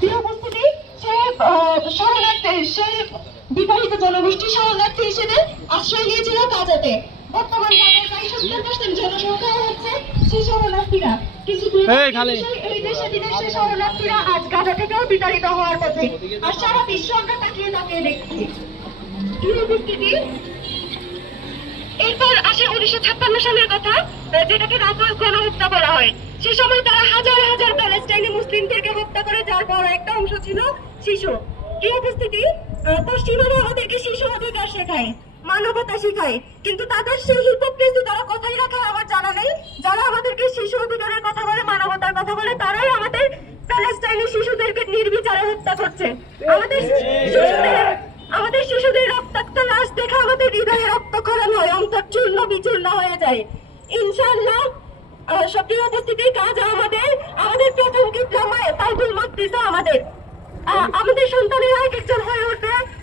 প্রিয় উপস্থিতি সে শরণার্থী সে বিবাহিত জনগোষ্ঠী শরণার্থী হিসেবে আশ্রয় নিয়েছিল গাজাতে বর্তমান গাজার প্রায় সত্তর পার্সেন্ট জনসংখ্যা হচ্ছে সেই শরণার্থীরা। কিছু এই দেশে বিদেশে শরণার্থীরা আজ গাজা থেকেও বিতাড়িত হওয়ার পথে আর সারা বিশ্ব আমরা তাকিয়ে তাকিয়ে দেখছি। প্রিয় উপস্থিতি এরপর আসে উনিশশো ছাপ্পান্ন সালের কথা যেটাকে গণহত্যা বলা হয়। সে সময় তারা হাজার হাজার প্যালেস্টাইনি মুসলিমদেরকে হত্যা করে একটা অংশ ছিল শিশু। এই উপস্থিতি পশ্চিমারা আমাদেরকে শিশু অধিকার শেখায় মানবতা শেখায়। কিন্তু তাদের সেই হিপোক্রেসি তারা কোথায় রাখে আমার জানা নেই। যারা আমাদেরকে শিশু অধিকারের কথা বলে মানবতার কথা বলে তারাই আমাদের প্যালেস্টাইনি শিশুদেরকে নির্বিচারে হত্যা করছে। আমাদের শিশুদের আমাদের শিশুদের রক্তাক্ত লাশ দেখে আমাদের হৃদয়ে রক্তক্ষরণ হয় অন্তর চূর্ণ বিচূর্ণ হয়ে যায়। ইনশাআল্লাহ আহ, সক্রিয় উপস্থিতি কাজ আমাদের আমাদের প্রথম মাকদিসও আমাদের। আমাদের সন্তানেরা এক একজন